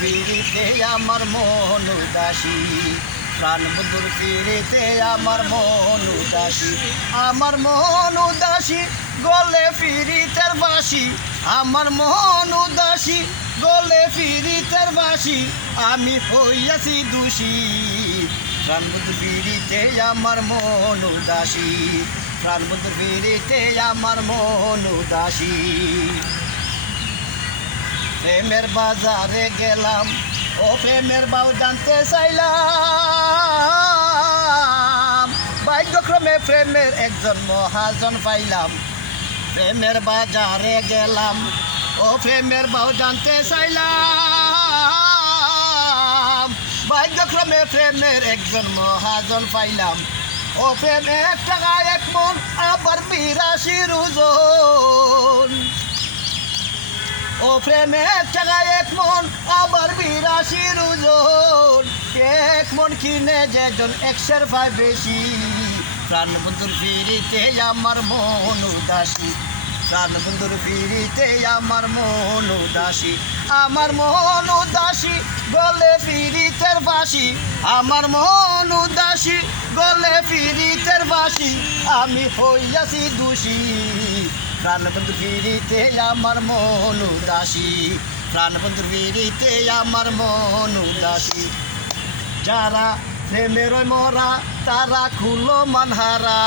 ফিরিতে আমার মন উদাসী। প্রাণ বন্ধুর ফিরিতে আমার মন উদাসী। আমার মন উদাসী, গলে ফিরিতের বাসি আমার মন উদাসী, গলে ফিরিতের বাসি আমি হইয়াছি দোষী। প্রাণ বন্ধু ফিরিতে আমার মন উদাসী। প্রাণ বন্ধু ফিরিতে আমার মন উদাসী। প্রেমের বাজারে গেলাম, ও প্রেমের বাউ জানতে চাইলাম। ভাগ্যক্রমে প্রেমের একজন মহাজন পাইলাম, প্রেমের বাজারে গেলাম, ও প্রেমের বাউ জানতে চাইলাম। ভাগ্যক্রমে প্রেমের একজন মহাজন পাইলাম, ও প্রেমের টাকা এক মন আবার বিরাশির ওজন ও প্রেমে চাগায় এক মন, আবার বিরাশির ওজন এক মন কিনে যেজন একশের ভাই বেশি। প্রাণ বন্ধুর ফিরিতে আমার মন উদাসী। প্রাণ বন্ধুর ফিরিতে আমার মন উদাসী। আমার মন উদাসী, গলে ফিরিতের বাসি আমার মন উদাসী, গলে ফিরিতের বাসি আমি হইয়াছি দোষী। প্রাণবন্ধু ফিরিতে আমার মন উদাসী। প্রাণবন্ধু ফিরিতে আমার মন উদাসী। যারা প্রেমের মরা, তারা খুলো মানহারা।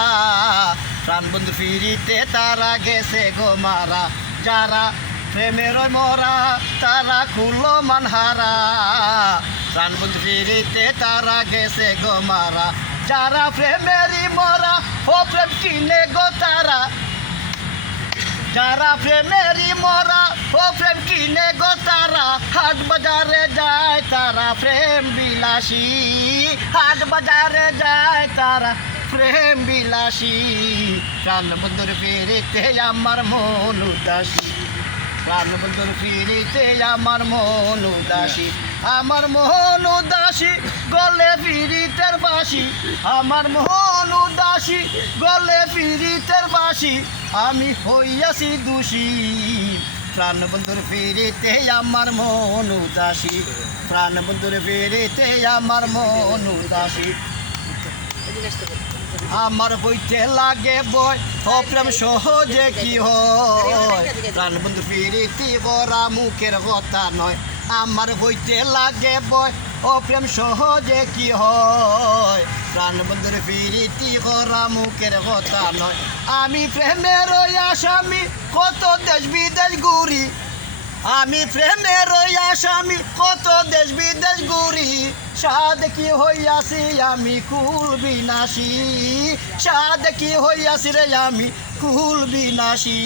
প্রাণবন্ধু ফিরিতে তারা গেছে গো মারা। যারা প্রেমের মরা, তারা খুলো মানহারা। প্রাণবন্ধু ফিরিতে তারা গেছে গো মারা। যারা প্রেমেরই মরা, ও প্রেম কিনে গো তারা। যারা প্রেমেরই মরা, ও প্রেম কিনে গো তারা? হাট বাজারে যায় তারা প্রেম বিলাসী। হাট বাজারে যায় তারা প্রেম বিলাসী। প্রাণ বন্ধুর ফেরিতে আমার মন উদাসী। প্রাণ বন্ধুর ফিরিতে আমার মন উদাসী, আমার মন উদাসী, গলে ফিরিতের বাসি আমার মন উদাসী, গলে ফিরিতের বাসি আমি হইয়াছি দোষী। প্রাণ বন্ধুর ফিরিতে আমার মন উদাসী প্রাণ বন্ধুর ফিরিতে আমার মন উদাসী। আমার বইতে লাগে বই ও প্রেম সহজে কি হয়? প্রাণ বন্ধু ফিরিতি বরা মুখের কথা নয়, আমার বইতে লাগে বই ও প্রেম সহজে কি হয়? প্রাণ বন্ধুর ফিরিতি মুখের কথা নয়, আমি প্রেমের আসামি, কত দেশ বিদেশ ঘুরি আমি প্রেমের আসামি, কত দেশ বিদেশ ঘুরি সাদ কি হইয়াছি আমি কুল বিনাশী সাদ কি হইয়াছি রে আমি কুল বিনাশী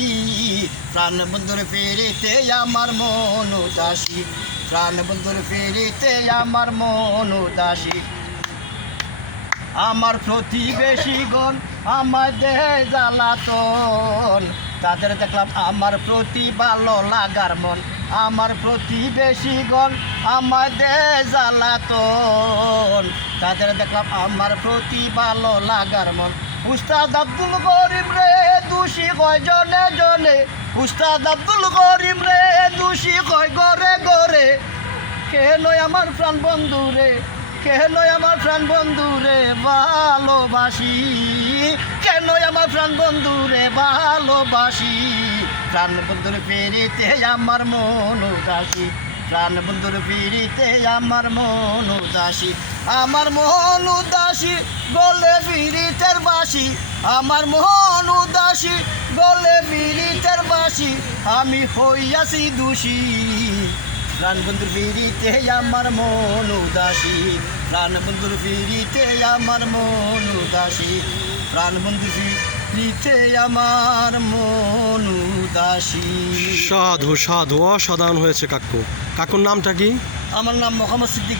প্রাণ বন্ধুর ফিরিতে আমার মন উদাসী, প্রাণ বন্ধুর ফিরিতে আমার মন উদাসী। আমার প্রতিবেশীগণ, আমার দেহে জ্বালাতন তাদের দেখলাম, আমার প্রতি ভালো লাগার মন, আমার প্রতিবেশীগণ আমার দেহে জ্বালাতন তাদের দেখলাম, আমার প্রতি ভালো লাগার মন। উস্তাদ আব্দুল গরিম রে, দোষী কয় জনে জনে? উস্তাদ আব্দুল গরিম রে, দোষী কয় গরে গরে? কেন আমার প্রাণ বন্ধু রে কেন আমার প্রাণ বন্ধু রে, ভালোবাসি। কেন আমার প্রাণ বন্ধু রে ভালোবাসি? প্রাণ বন্ধুর ফিরিতে আমার মন উদাসী। প্রাণ বন্ধুর ফিরিতে আমার মন উদাসী। আমার মন উদাসী গলে ফিরিতের বাসি। আমার মন উদাসী গলে ফিরিতের বাসি। আমি হইয়াছি দোষী। প্রাণ বন্ধুর ফিরিতে আমার মন উদাসী। রান বন্ধুর ফিরিতে আমার মন উদাসী। রান বন্ধুর ফিরিতে আমার মন উদাসী। সাধু সাধু অসাধারণ হয়েছে কাকু। কাকুর নামটা কি? আমার নাম মোহাম্মদ সিদ্দিক।